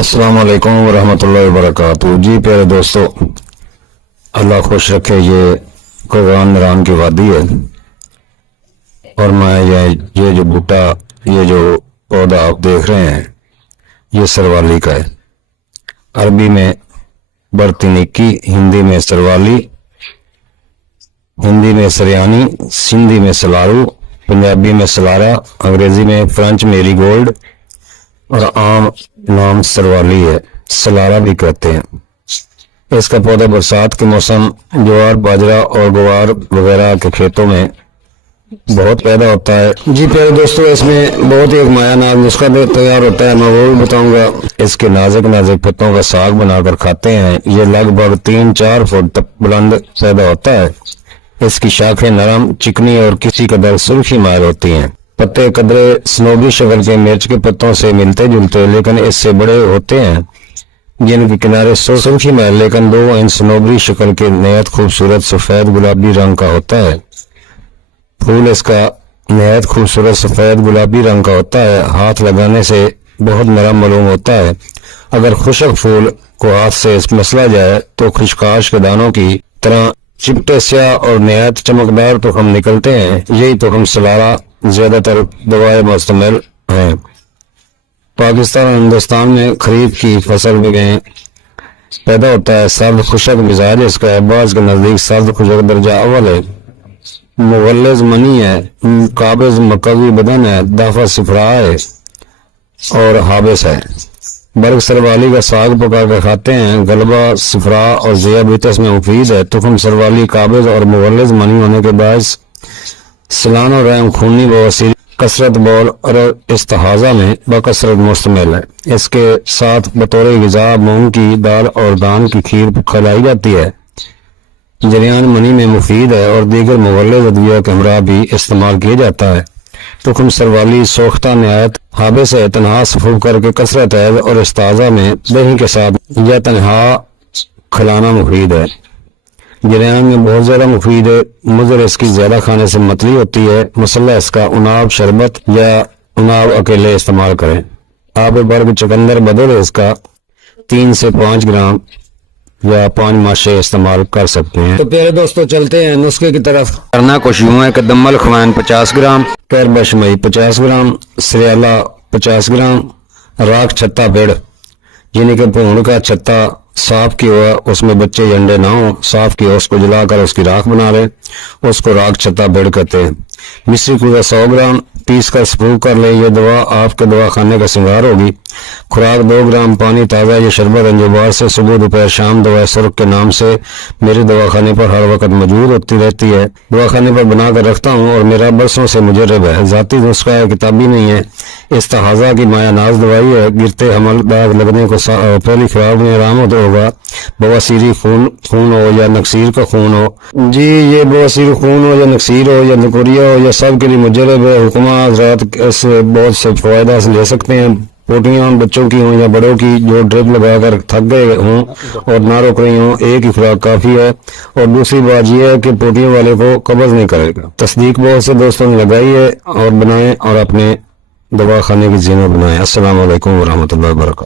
अस्सलाम वालेकुम वरहमतुल्लाहि वबरकातुहू। जी प्यारे दोस्तों, अल्लाह खुश रखे। ये कुरान नरान की वादी है और मैं ये जो बूटा, ये जो पौधा आप देख रहे हैं, ये सरवाली का है। अरबी में बर्तनिकी, हिंदी में सरवाली, हिंदी में सरियानी, सिंधी में सलारू, पंजाबी में सलारा, अंग्रेजी में फ्रेंच मेरीगोल्ड और आम नाम सरवाली है, सलारा भी कहते हैं। इसका पौधा बरसात के मौसम ज्वार, बाजरा और ग्वार वगैरह के खेतों में बहुत पैदा होता है। जी प्यारे दोस्तों, इसमें बहुत ही एक मायानाक नुस्खा तैयार होता है, मैं वो भी बताऊंगा। इसके नाजुक नाजुक पत्तों का साग बनाकर खाते हैं। ये लगभग 3-4 फुट तक बुलंद पैदा होता है। इसकी शाखें नरम, चिकनी और किसी कदर सुर्खी मायल होती हैं। पत्ते कदरे स्नोबी शक्ल के मिर्च के पत्तों से मिलते जुलते लेकिन इससे बड़े होते हैं, जिनके किनारे सुर्खी में लेकिन 2 इंच स्नोबरी शक्ल के नहायत खूबसूरत सफेद गुलाबी रंग का होता है। फूल इसका नहायत खूबसूरत सफेद गुलाबी रंग का होता है। हाथ लगाने से बहुत नरम मालूम होता है। अगर खुशक फूल को हाथ से मसला जाए तो खिशखाश के दानों की तरह चिपटे स्याह और नहायत चमकदार तुखम निकलते हैं। यही तुखम सलारा ज्यादातर दवाएं मुश्तमिल हैं। पाकिस्तान और हिंदुस्तान में खरीफ की फसल में पैदा होता है। सर्द खुशक मिजाज इसका है। बाज़ के नजदीक सर्द खुशक दर्जा अव्वल है। मुगल्लिज़ मनी है, काबिज मकवी बदन है, दाफा सिफरा है और हाबिस है। बर्ग सरवाली का साग पका कर खाते हैं। गलबा, सिफरा और ज़ियाबितस में मुफीद है। तुखम सरवाली काबिज और मुगल्लिज़ मनी होने के बायस सलान और रहम, खूनी बवासीर, कसरत बौल और इस्तिहाजा में बकसरत मुश्तमिल है। इसके साथ बतौर ग़िज़ा मूंग की दाल और दान की खीर खिलाई जाती है। जरियान मनी में मुफीद है और दीगर मुगल्लिज़ अदविया के हमरा भी इस्तेमाल किया जाता है। तुखम सरवाली सोख्ता नहायत हाबिस है। तनहा सफूफ करके कसरत है और इस्तिहाजा में दही के साथ या तनहा खिलाना मुफीद है। जरियान में बहुत ज्यादा मुफीद है। मुजर इसकी ज्यादा खाने से मतली होती है। मसला इसका उनाब शरबत या उनाब अकेले इस्तेमाल करें। आप बर्ग चकंदर बदल इसका 3 से 5 ग्राम या 5 माशे इस्तेमाल कर सकते हैं। तो प्यारे दोस्तों, चलते हैं नुस्खे की तरफ। करना कुछ यूं है कि दम्मल खवैन 50 ग्राम, कैर बशमई 50 ग्राम, सरियाला 50 ग्राम, राख छत्ता बेड़ यानी कि भून का छत्ता साफ किया हुआ, उसमें बच्चे अंडे ना हो, साफ किया उसको जलाकर उसकी राख बना ले, उसको राख छत्ता बेड़ कहते हैं। मिश्री कुआ 100 ग्राम पीस कर स्प्रू कर ले। ये दवा आपके दवा खाने का श्रृंगार होगी। खुराक 2 ग्राम पानी ताज़ा ये शरबत अंजुबार से सुबह दोपहर शाम दवा सुर्ख के नाम से मेरे दवाखाने पर हर वक्त मौजूद होती रहती है। दवाखाने पर बनाकर रखता हूँ और मेरा बरसों से मुजर्रब है। जाती नुस्खा है, किताबी नहीं है। इस्तिहाजा की मायानाज दवाई है। गिरते हमल दाग लगने को पहली खुराक में आराम होगा। बवासीरी खून हो या नक्सीर का खून हो। जी, ये बवासीर खून हो या नक्सीर हो या नकुरिया हो या सब के लिए मुजर्रब है। हुक्मा हज़रात इससे बहुत से फायदा ले सकते हैं। पोटियां बच्चों की हों या बड़ों की जो ड्रिप लगाकर थक गए हों और ना रोक रही हों, एक ही खुराक काफ़ी है। और दूसरी बात यह है कि पोटियों वाले को कब्ज नहीं करेगा। तस्दीक बहुत से दोस्तों ने लगाई है और बनाएं और अपने दवा खाने की जीना बनाएं। अस्सलाम वालेकुम वरहमतुल्लाहि वबरकातुहू।